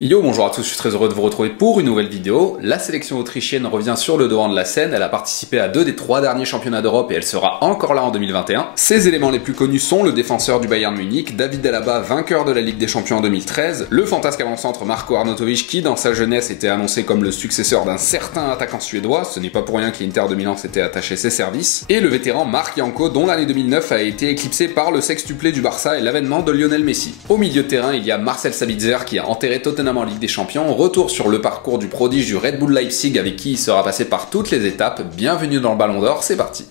Yo, bonjour à tous, je suis très heureux de vous retrouver pour une nouvelle vidéo. La sélection autrichienne revient sur le devant de la scène, elle a participé à 2 des 3 derniers championnats d'Europe et elle sera encore là en 2021. Ses éléments les plus connus sont le défenseur du Bayern Munich, David Alaba, vainqueur de la Ligue des Champions en 2013, le fantasque avant-centre Marco Arnautovic qui dans sa jeunesse était annoncé comme le successeur d'un certain attaquant suédois, ce n'est pas pour rien que l'Inter de Milan s'était attaché ses services, et le vétéran Marc Janko dont l'année 2009 a été éclipsée par le sextuplé du Barça et l'avènement de Lionel Messi. Au milieu de terrain, il y a Marcel Sabitzer qui a enterré Tottenham en Ligue des Champions. Retour sur le parcours du prodige du Red Bull Leipzig avec qui il sera passé par toutes les étapes. Bienvenue dans le Ballon d'Or, c'est parti.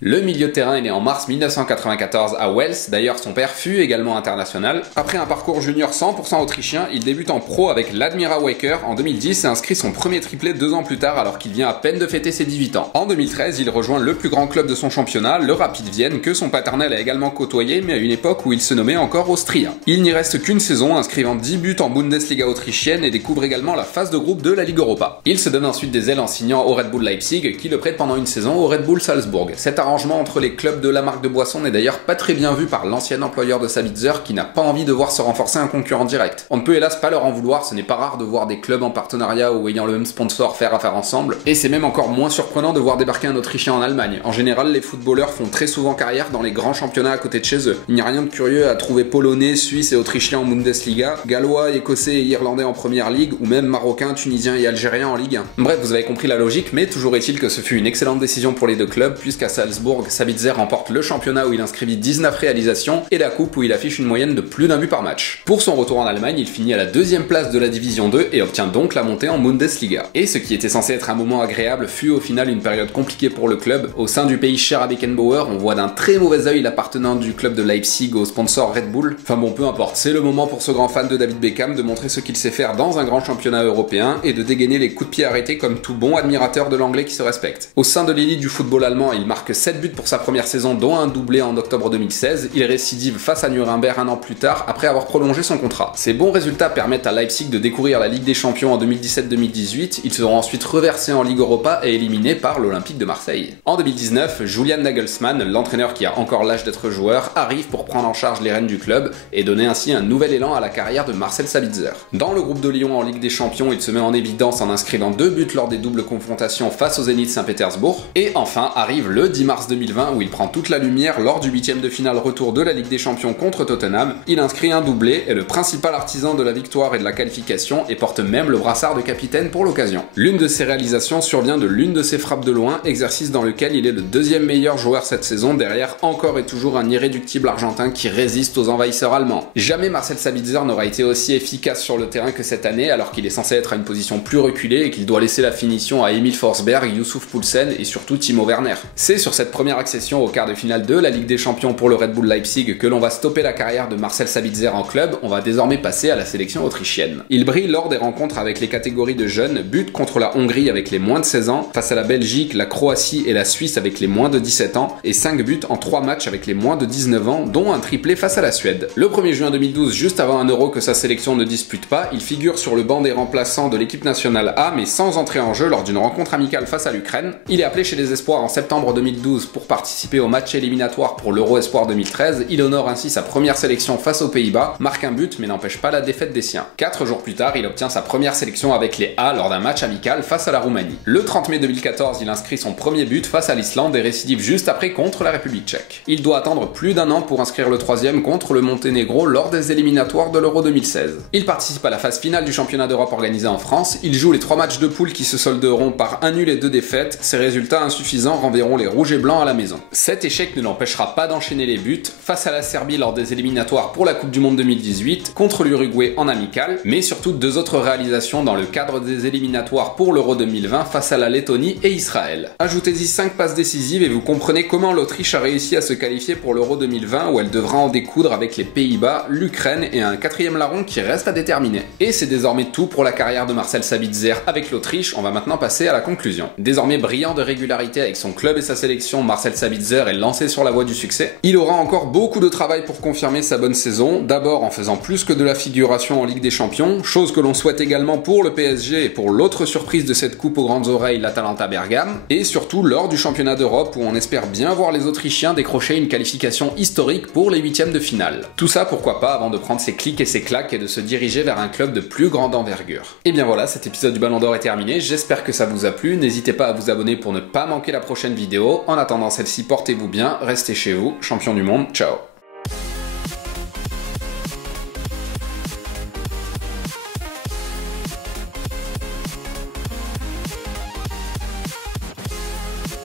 Le milieu de terrain est né en mars 1994 à Wels, d'ailleurs son père fut également international. Après un parcours junior 100% autrichien, il débute en pro avec l'Admira Wacker en 2010 et inscrit son premier triplé 2 ans plus tard alors qu'il vient à peine de fêter ses 18 ans. En 2013, il rejoint le plus grand club de son championnat, le Rapid Vienne, que son paternel a également côtoyé mais à une époque où il se nommait encore austrien. Il n'y reste qu'une saison, inscrivant 10 buts en Bundesliga autrichienne et découvre également la phase de groupe de la Ligue Europa. Il se donne ensuite des ailes en signant au Red Bull Leipzig qui le prête pendant une saison au Red Bull Salzbourg. Cet arrangement entre les clubs de la marque de boisson n'est d'ailleurs pas très bien vu par l'ancien employeur de Sabitzer qui n'a pas envie de voir se renforcer un concurrent direct. On ne peut hélas pas leur en vouloir, ce n'est pas rare de voir des clubs en partenariat ou ayant le même sponsor faire affaire ensemble, et c'est même encore moins surprenant de voir débarquer un Autrichien en Allemagne. En général, les footballeurs font très souvent carrière dans les grands championnats à côté de chez eux. Il n'y a rien de curieux à trouver Polonais, Suisses et Autrichiens en Bundesliga, Gallois, Écossais et Irlandais en Première Ligue, ou même Marocains, Tunisiens et Algériens en Ligue 1. Bref, vous avez compris la logique, mais toujours est-il que ce fut une excellente décision pour les deux clubs, puisqu'à Salzbourg, Sabitzer remporte le championnat où il inscrivit 19 réalisations et la coupe où il affiche une moyenne de plus d'un but par match. Pour son retour en Allemagne, il finit à la 2e place de la division 2 et obtient donc la montée en Bundesliga. Et ce qui était censé être un moment agréable fut au final une période compliquée pour le club. Au sein du pays cher à Beckenbauer, on voit d'un très mauvais œil l'appartenant du club de Leipzig au sponsor Red Bull. Enfin bon, peu importe, c'est le moment pour ce grand fan de David Beckham de montrer ce qu'il sait faire dans un grand championnat européen et de dégainer les coups de pied arrêtés comme tout bon admirateur de l'anglais qui se respecte. Au sein de l'élite du football allemand, il marque 7 buts pour sa première saison, dont un doublé en octobre 2016. Il récidive face à Nuremberg un an plus tard après avoir prolongé son contrat. Ces bons résultats permettent à Leipzig de découvrir la Ligue des Champions en 2017-2018. Ils seront ensuite reversés en Ligue Europa et éliminés par l'Olympique de Marseille. En 2019, Julian Nagelsmann, l'entraîneur qui a encore l'âge d'être joueur, arrive pour prendre en charge les rênes du club et donner ainsi un nouvel élan à la carrière de Marcel Sabitzer. Dans le groupe de Lyon en Ligue des Champions, il se met en évidence en inscrivant 2 buts lors des doubles confrontations face au Zénith Saint-Pétersbourg. Et enfin arrive le 10 mars 2020 où il prend toute la lumière lors du 8e de finale retour de la Ligue des Champions contre Tottenham. Il inscrit un doublé, est le principal artisan de la victoire et de la qualification et porte même le brassard de capitaine pour l'occasion. L'une de ses réalisations survient de l'une de ses frappes de loin, exercice dans lequel il est le 2e meilleur joueur cette saison, derrière encore et toujours un irréductible argentin qui résiste aux envahisseurs allemands. Jamais Marcel Sabitzer n'aura été aussi efficace sur le terrain que cette année alors qu'il est censé être à une position plus reculée et qu'il doit laisser la finition à Emil Forsberg, Youssouf Poulsen et surtout Timo Werner. C'est sur cette première accession au quart de finale de la Ligue des Champions pour le Red Bull Leipzig que l'on va stopper la carrière de Marcel Sabitzer en club. On va désormais passer à la sélection autrichienne. Il brille lors des rencontres avec les catégories de jeunes, but contre la Hongrie avec les moins de 16 ans, face à la Belgique, la Croatie et la Suisse avec les moins de 17 ans, et 5 buts en 3 matchs avec les moins de 19 ans, dont un triplé face à la Suède. Le 1er juin 2012, juste avant un Euro que sa sélection ne dispute pas, il figure sur le banc des remplaçants de l'équipe nationale A, mais sans entrer en jeu lors d'une rencontre amicale face à l'Ukraine. Il est appelé chez les Espoirs en septembre 2012 pour participer au match éliminatoire pour l'Euro Espoir 2013, il honore ainsi sa première sélection face aux Pays-Bas, marque un but mais n'empêche pas la défaite des siens. 4 jours plus tard, il obtient sa première sélection avec les A lors d'un match amical face à la Roumanie. Le 30 mai 2014, il inscrit son premier but face à l'Islande et récidive juste après contre la République tchèque. Il doit attendre plus d'un an pour inscrire le 3e contre le Monténégro lors des éliminatoires de l'Euro 2016. Il participe à la phase finale du championnat d'Europe organisé en France, il joue les 3 matchs de poule qui se solderont par un nul et 2 défaites, ses résultats insuffisants renverront les rouges et blancs à la maison. Cet échec ne l'empêchera pas d'enchaîner les buts, face à la Serbie lors des éliminatoires pour la Coupe du Monde 2018, contre l'Uruguay en amical, mais surtout 2 autres réalisations dans le cadre des éliminatoires pour l'Euro 2020 face à la Lettonie et Israël. Ajoutez-y 5 passes décisives et vous comprenez comment l'Autriche a réussi à se qualifier pour l'Euro 2020 où elle devra en découdre avec les Pays-Bas, l'Ukraine et un 4e larron qui reste à déterminer. Et c'est désormais tout pour la carrière de Marcel Sabitzer avec l'Autriche, on va maintenant passer à la conclusion. Désormais brillant de régularité avec son club et sa sélection sélection, Marcel Sabitzer est lancé sur la voie du succès. Il aura encore beaucoup de travail pour confirmer sa bonne saison, d'abord en faisant plus que de la figuration en Ligue des Champions, chose que l'on souhaite également pour le PSG et pour l'autre surprise de cette coupe aux grandes oreilles, l'Atalanta Bergame, et surtout lors du championnat d'Europe où on espère bien voir les Autrichiens décrocher une qualification historique pour les huitièmes de finale. Tout ça pourquoi pas avant de prendre ses clics et ses claques et de se diriger vers un club de plus grande envergure. Et bien voilà, cet épisode du Ballon d'Or est terminé, j'espère que ça vous a plu, n'hésitez pas à vous abonner pour ne pas manquer la prochaine vidéo. En attendant celle-ci, portez-vous bien, restez chez vous, champion du monde, ciao.